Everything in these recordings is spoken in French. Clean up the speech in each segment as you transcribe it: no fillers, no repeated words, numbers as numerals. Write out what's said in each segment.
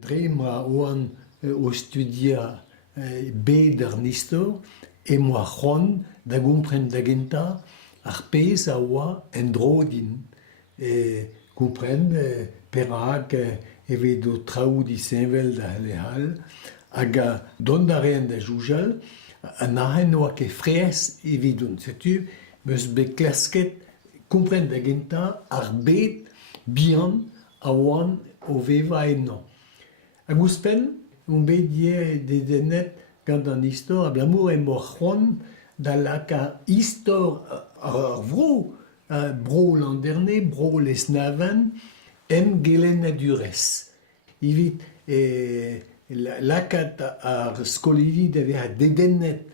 Dream oan o studia bet ar nistor, e moa c'hoant da gompren da genta ar pezh a oa en dro din. Gompren perak evit o traoù diseñvel da hal hag a don da rean da joujal, an ahen oa ket fres evit on. Setu, meus bet klasket gompren da genta ar bet bihan a oan o veva enno. Hag ouzpen, on bet de denet gant an istor, a blamour e mor c'hoant da lak a istor ar vro, bro landerne, bro les navan, em gelen a durez. Evit lakat ar skolidi da veha dedennet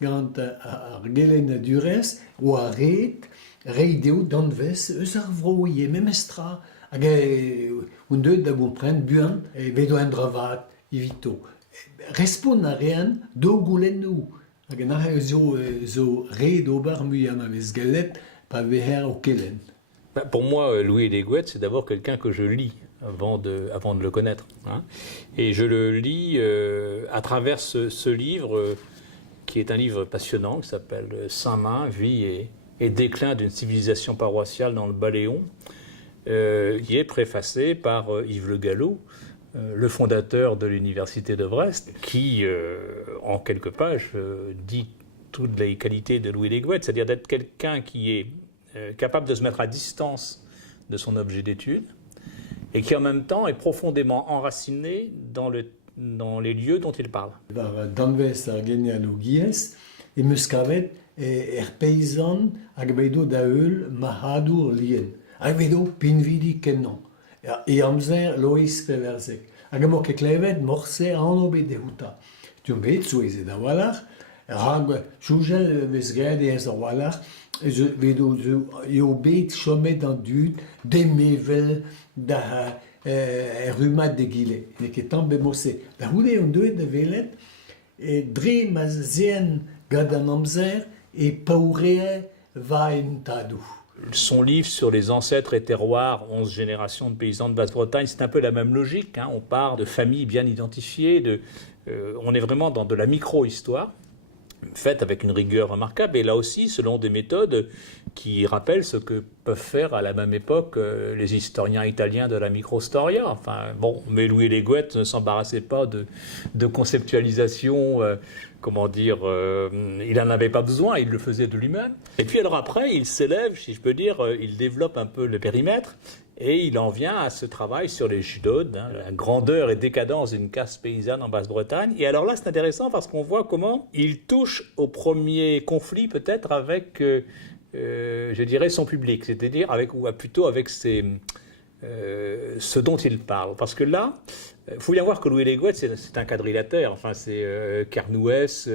gant ar gelen a durez, o a ret, reideo danvez, eus ar vro ie, memestra. Hag un deut da gompren buan, vedo en dravat, evito. Respon a rean, do goulen nou. Hag en ahe zo red ober muiam a vez galet, pa veher o kelen. Pour moi, Louis Elegouet, c'est d'abord quelqu'un que je lis avant de le connaître. Hein. Et je le lis à travers ce livre, qui est un livre passionnant, qui s'appelle Saint-Main, vie et déclin d'une civilisation paroissiale dans le Baléon, qui est préfacé par Yves Le Gallou, le fondateur de l'université de Brest, qui, en quelques pages, dit toutes les qualités de Louis Elegouet, c'est-à-dire d'être quelqu'un qui est capable de se mettre à distance de son objet d'étude et qui, en même temps, est profondément enraciné dans les lieux dont il parle. Danvez ar genealogiez, e meus kavet paysan hag bedo da eul mahadour lien. Hag bedo pinvidi kennan. E amzer lois kleverzek. Hag amok e klevet morse anno bet dehuta. Tu bet souezet da walar, hag choujel vez gade ez da walar, vedo eo bet chomet an dud, demevel da rumat de gile. Ne ket tamm bet morse. Da houde an deut da velet, dre ma zen gad an amzer e paourea va en tadou. Son livre sur les ancêtres et terroirs, 11 générations de paysans de Basse-Bretagne, c'est un peu la même logique. Hein. On part de familles bien identifiées, on est vraiment dans de la micro-histoire, faite avec une rigueur remarquable, et là aussi selon des méthodes qui rappellent ce que peuvent faire à la même époque les historiens italiens de la micro-storia. Enfin, bon, mais Louis Elegouet ne s'embarrassait pas de conceptualisation, il n'en avait pas besoin, il le faisait de lui-même. Et puis alors après, il s'élève, si je peux dire, il développe un peu le périmètre, et il en vient à ce travail sur les judodes, hein, la grandeur et décadence d'une caste paysanne en Basse-Bretagne. Et alors là, c'est intéressant parce qu'on voit comment il touche au premier conflit peut-être avec, je dirais, son public, c'est-à-dire plutôt avec ce dont il parle. Parce que là, il faut bien voir que Louis Elegouet, c'est un quadrilatère. Enfin, c'est Carnouès,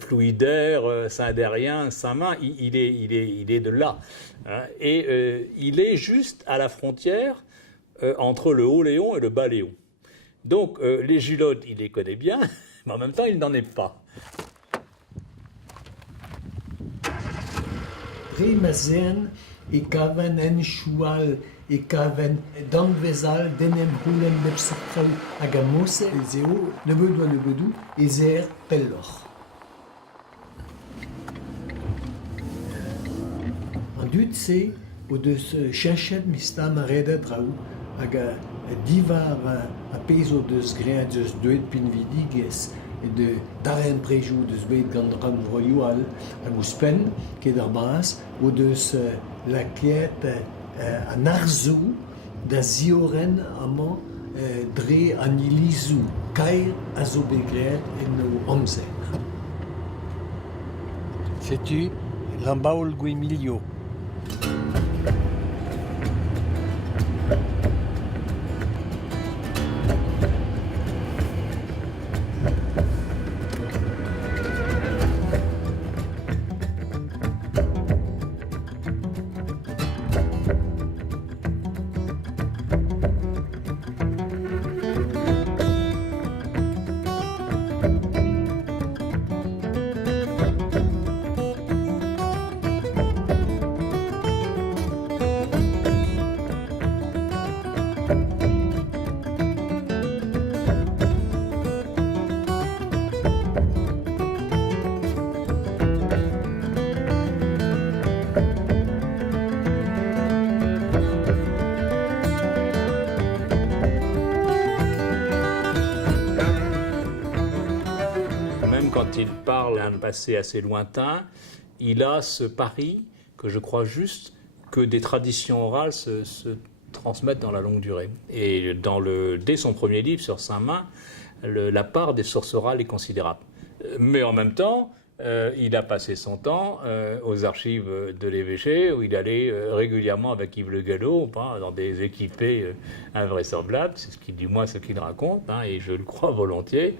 Plouidère, Saint-Adrien, Saint-Main. Il est de là. Hein, et il est juste à la frontière entre le Haut-Léon et le Bas-Léon. Donc, les Julodes, il les connaît bien, mais en même temps, il n'en est pas. Remazen e kaven en choual e kaven danvezal denem roulen lepsakral hag a mose e zeo nebedou e zer pellor. An dud se o deus chenchet mistam a redet raou hag a divar a pezo deus great deus deuet pinvidigez et de daren prejou deus bet gant ran vroioal hag ouzpen ket ar bras o deus laket an arzou da zioren amañ dre an ilizou kaer a zo begret en o amzer. Setu lambaol gwemilio. quand il parle d'un passé assez lointain, il a ce pari que je crois juste que des traditions orales se transmettent dans la longue durée. Et dès son premier livre sur Saint-Main, la part des sources orales est considérable. Mais en même temps, il a passé son temps aux archives de l'évêché, où il allait régulièrement avec Yves Le Gallo, dans des équipés invraisemblables, c'est du moins ce qu'il raconte, et je le crois volontiers.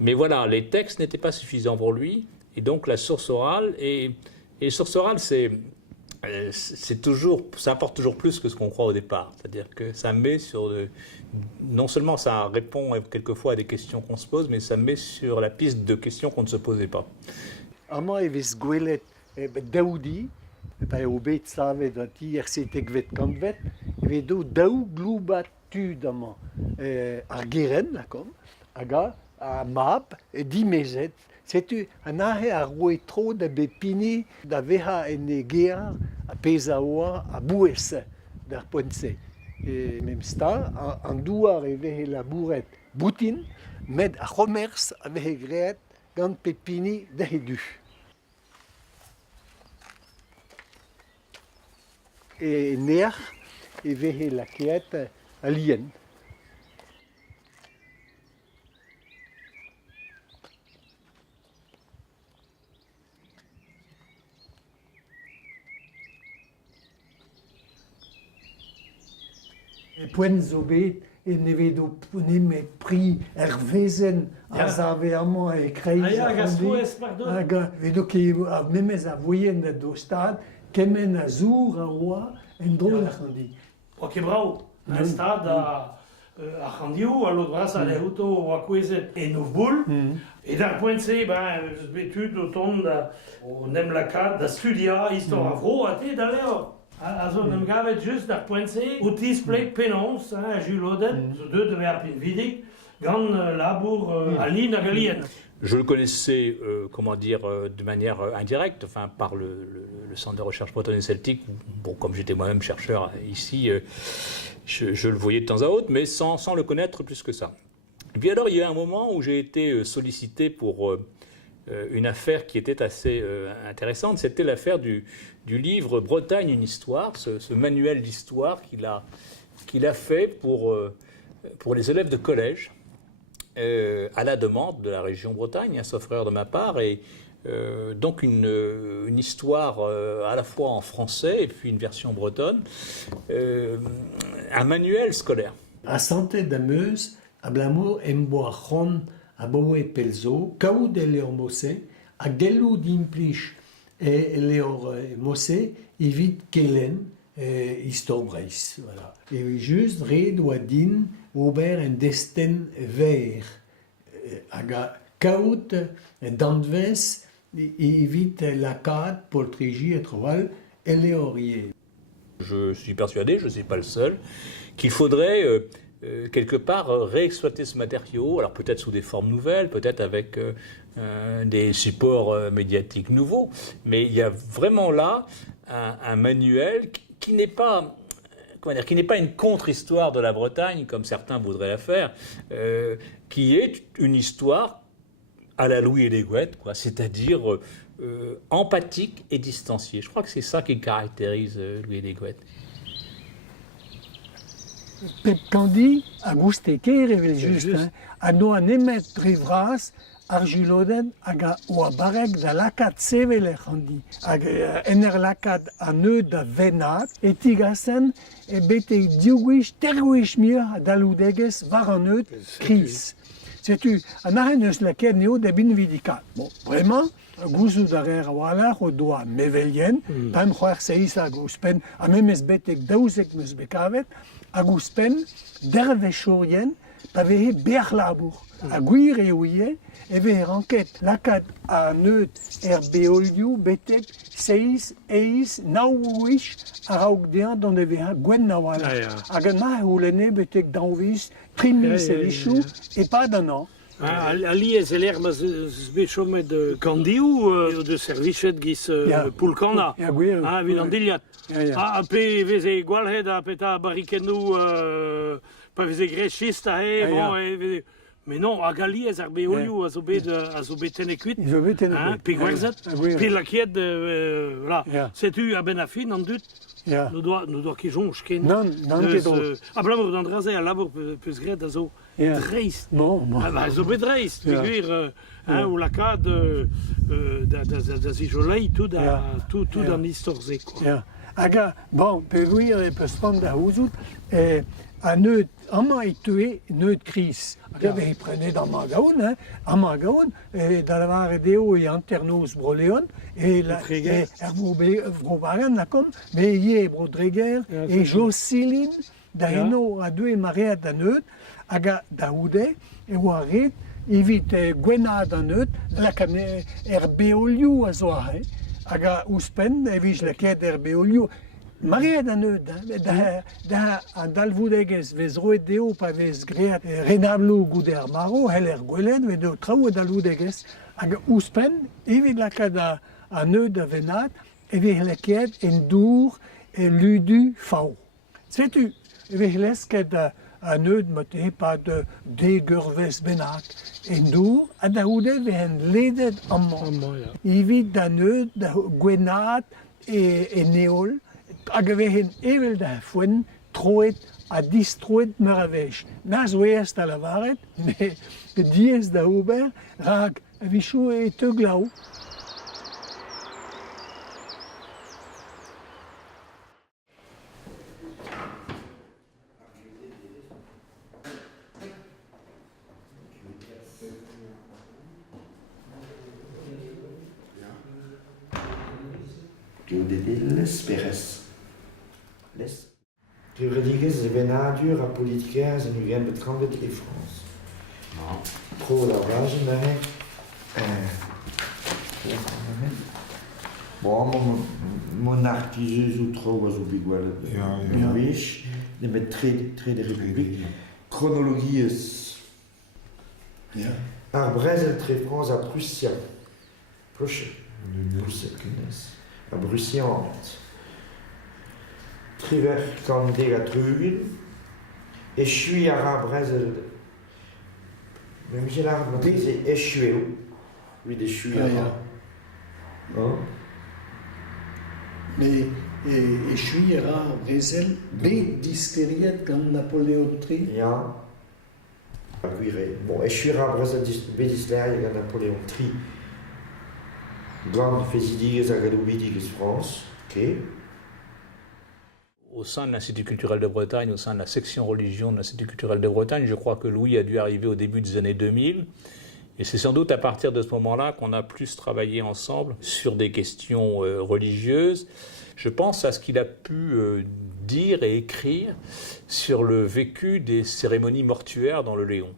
Mais voilà, les textes n'étaient pas suffisants pour lui, et donc la source orale, et source orale, ça apporte toujours plus que ce qu'on croit au départ. C'est-à-dire que ça met non seulement ça répond quelquefois à des questions qu'on se pose, mais ça met sur la piste de questions qu'on ne se posait pas. Ama evis gwelet daoudi, au bet savet da ti ersetek vet kantvet, do daou gloubatud ama ar geren, lakom, aga a map di mezet. Setu an ahe a roe tro da bepini da veha en e gear a peza oa a bouesse d'ar poense. Mem sta, an douar e vehe labouret boutin, med a c'homers a vehe greet gant pepini da edu. E ner e vehe lakiet a lien. Poen zo bet ne vedo nemet pri vezen a zaveamant e kreiz a handi. Vedo ket memez a voyen da do stad, kemen a zour a oa en dro a handi. O ke brao, un stad a Chandiou, a l'autre bras a l'auto oa kwezet e nouf boul, et d'ar poent-se, eus betud o ton o nem lakad da studia istor a vro a te da leo. A zo nem gavet just d'ar poent-se, o tis plek penons, a julodet, zo deud de ar pin vidik, gant labour a lin hag a lien. Je le connaissais, de manière indirecte, par le Centre de recherche bretonne et celtique. Bon, comme j'étais moi-même chercheur ici, je le voyais de temps à autre, mais sans le connaître plus que ça. Et puis alors, il y a un moment où j'ai été sollicité pour une affaire qui était assez intéressante. C'était l'affaire du livre Bretagne, une histoire, ce manuel d'histoire qu'il a fait pour les élèves de collège. À la demande de la région Bretagne, sauf erreur de ma part, et donc une histoire à la fois en français et puis une version bretonne, un manuel scolaire. A santé da meuz, a blamo emboa c'hon a boe pelzo, kaout e leor mosse, a gelou d'implich e leor mosse, evit kelen istor breiz. Voilà. Et just red oa din ober en desten ver. Hag a kaout d'anvez evit lakad poltriji et troval eleorier. Je suis persuadé, je ne suis pas le seul, qu'il faudrait quelque part réexploiter ce matériau, alors peut-être sous des formes nouvelles, peut-être avec des supports médiatiques nouveaux, mais il y a vraiment là un manuel qui n'est pas une contre-histoire de la Bretagne, comme certains voudraient la faire, qui est une histoire à la Louis et les Gouettes, c'est-à-dire empathique et distanciée. Je crois que c'est ça qui caractérise Louis et les Gouettes. Pep Candy, a gousteke revel just, a no an emet drevras ar juloden hag oa barek da lakad sevel Candy. Hag ener lakad an eud da venat, etigasen e bete diouish, tergouish mir a daloudegez var an eud kris. Setu, an arren eus laked neo da bin vidikat. Bon, vraiment, gouzou d'arer a walar o doa mevelien, pam c'hoar seiz a gouspen, a memez betek daouzek meus bekavet, a gouspen dervechorien, pa vehe ber labour. A gwir e ouie, e vehe ranket lakad a neud beolioù betek seiz, eiz, naouish a raouk dean don e vehe gwen na walar. Hag an ma e oulene betek daouviz, trimis e lichou, e pa dan an. Ali ez eler ma eus bet chomet Candiou de servichet giz poulkana. Ya gwir. Vid an diliat. Ha pe veze gwalhet a peta barikennou pa veze grechist a he, Mais non, a Galiez ar beolioù a zo bet tenekuit. Zo bet tenekuit. Pe gwerzet, pe lakiet, voilà. Setu a ben a fin an dut. Nou doa kejonj ken. Non ket o. A blam d'an draze a labor peus gret a zo dreist. Bon. A zo bet dreist. Peguir, ou lakad da zijolei tout an istorze. Aga, bon, peguir e peus pan da ouzout, a neud, ama e tue neud kris. Aga e prenet an magaoun, an magaoun, da la var deo e anternoz broleon, vro bagan na kom, me ye bro dreger, e Jocelyn, da eno a due mareat da neud, aga da oude, e oa ret, evit gwenad an neud, la kame beolioù a zo a aga ouspen, evit laket beolioù. Maria da neud, da dalvoudegez vez roet deo pa vez great renablo gouder maro, hel gwelet, ve deo traoù dalvoudegez, hag ouspen, evit lakad a neud a venat, evit laket en dour ludu fao. Svetu, evit lesket a neud mote pa de degurvez bennak, en dour, a da oude ve en ledet amman. Evit da neud, da gwenat e neol, hag vehen evel da foen troet a distroet meur a vech. Naz oez da lavaret, me diez da ober, rak a vichou e teuglaou. Les Perez. Les. Die Rodriguez is bijna duur aan politicair en nu gaan betranden in France. Pro lavage daar. Bon, monarchieus ou trop was op igual. Ja. Wees, met très de république. Chronologie is. Ja. À Brésil, très France, à Prussia. Prussia. À Bruxelles. Triver kan dega trugen. Eshui à Brésil. Mais Michel Armand c'est eshui. Oui, des chui à. Mais eshui à Brésil, be distériet comme Napoléon III. Ja. Bon, eshui à Brésil, be distériet comme Napoléon III. Grand Fésidiges à Galoubidiges France. Ok. Au sein de l'Institut culturel de Bretagne, au sein de la section religion de l'Institut culturel de Bretagne, je crois que Louis a dû arriver au début des années 2000. Et c'est sans doute à partir de ce moment-là qu'on a plus travaillé ensemble sur des questions religieuses. Je pense à ce qu'il a pu dire et écrire sur le vécu des cérémonies mortuaires dans le Léon.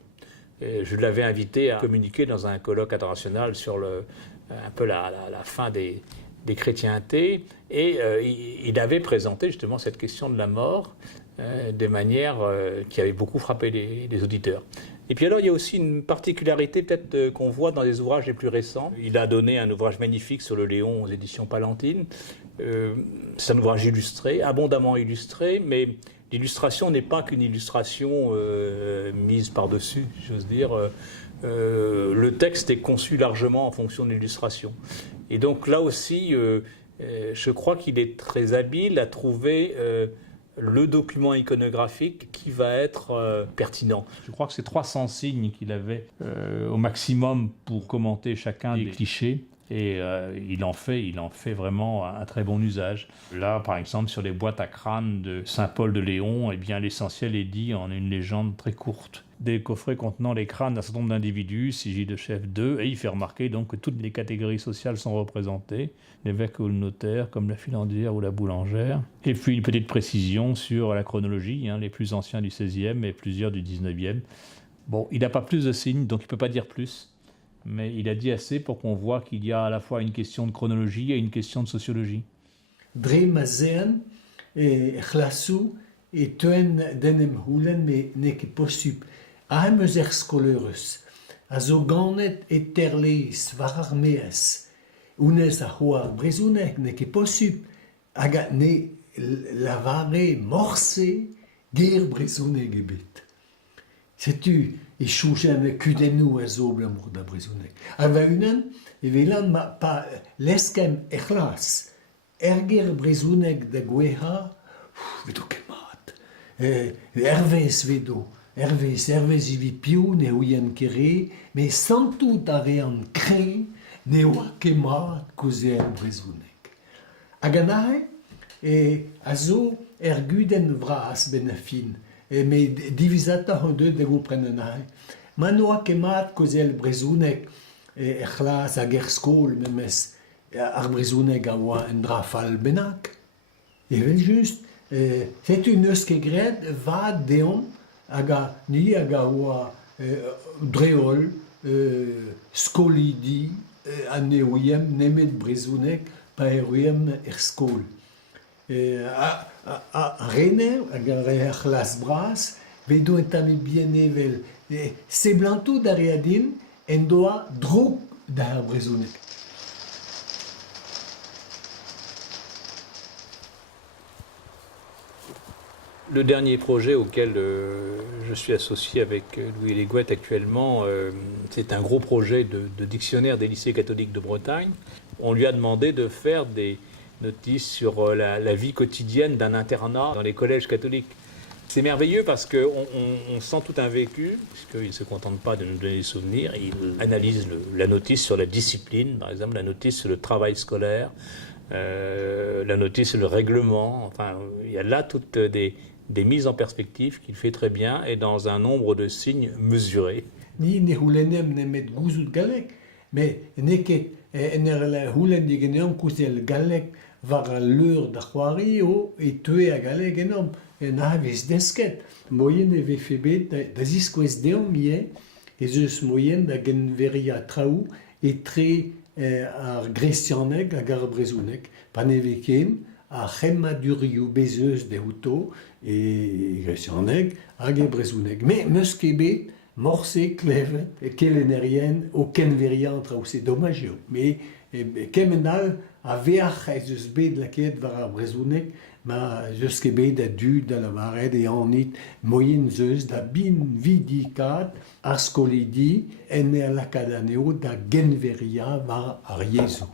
Et je l'avais invité à communiquer dans un colloque international sur un peu la fin des chrétientés, et il avait présenté justement cette question de la mort de manière qui avait beaucoup frappé les auditeurs. Et puis alors il y a aussi une particularité peut-être qu'on voit dans les ouvrages les plus récents. Il a donné un ouvrage magnifique sur le Léon aux éditions Palantine. C'est un ouvrage illustré, abondamment illustré, mais l'illustration n'est pas qu'une illustration mise par-dessus, j'ose dire. Le texte est conçu largement en fonction de l'illustration. Et donc là aussi, je crois qu'il est très habile à trouver le document iconographique qui va être pertinent. Je crois que c'est 300 signes qu'il avait au maximum pour commenter chacun des clichés. Et il en fait vraiment un très bon usage. Là, par exemple, sur les boîtes à crâne de Saint-Paul de Léon, eh bien, l'essentiel est dit en une légende très courte. Des coffrets contenant les crânes d'un certain nombre d'individus, sigil de chef 2, et il fait remarquer donc que toutes les catégories sociales sont représentées, l'évêque ou le notaire, comme la filandière ou la boulangère. Et puis une petite précision sur la chronologie, les plus anciens du XVIe et plusieurs du XIXe. Bon, il n'a pas plus de signes, donc il ne peut pas dire plus. Mais il a dit assez pour qu'on voit qu'il y a à la fois une question de chronologie et une question de sociologie. Dre mazen chlassou et tuen denem hulen mais n'est que possible. A meus scoleurus. A zo ganet et terleis var armeas. Unes a hoar brezunek n'est que possible. Aga ne lavare morse guerre brezunek gebet. sais-tu, et chouchen kudenu azobla mourda brezounek. Avaunan, evelan ma pa leskem echlas, erger brezounek da gweha, vedo kemat. Hervez vedo, Hervez ivi piou ne ouien kere, mais sans tout arean kre, ne oa kemat koze brezounek. Aganae, azo erguden vras benafin, mais divisata en deux de gomprenenai. Manoa kemat kozel brezounek, echlas a gerskol, memes ar brezounek a oa en drafal benak. Evel just, c'est une eus kegred va deon, aga ni aga oa dreol, skolidi, ane ouiem nemet brezounek, pa eruiem skol. A Rene, aga echlas bras, vedo entame bien evel. Se blantou d'ariadin, en doa drok da brezounek. Le dernier projet auquel je suis associé avec Louis Léguette actuellement, c'est un gros projet de dictionnaire des lycées catholiques de Bretagne. On lui a demandé de faire des notices sur la vie quotidienne d'un internat dans les collèges catholiques. C'est merveilleux parce qu'on sent tout un vécu, puisqu'il ne se contente pas de nous donner des souvenirs, il analyse la notice sur la discipline, par exemple, la notice sur le travail scolaire, la notice sur le règlement. Enfin, il y a là toutes des mises en perspective qu'il fait très bien et dans un nombre de signes mesurés. Ni ne hulenem ne met gouzout galek, mais neket ener hulen digeneom kouzel galek var l'heure da c'hoari o e teue a galek enom. En aves desket. Moyen eve febet da ziskwez deom ie, ez eus moyen da genveria traoù e tre ar grestianeg hag ar brezounek. Pan eve ken a c'hemmadurioù bezeus de outo e grestianeg hag e brezounek. Me meus kebet morse klevet e kelenerien o kenverian traoù, c'est dommage yo. Me kemenal a veach ez eus bet laket var ar brezounek, ma eus ket bet da du da la varet e anit moyen zeus da bin vidikat ar skolidi en er lakadaneo da genveria var ar Yezou.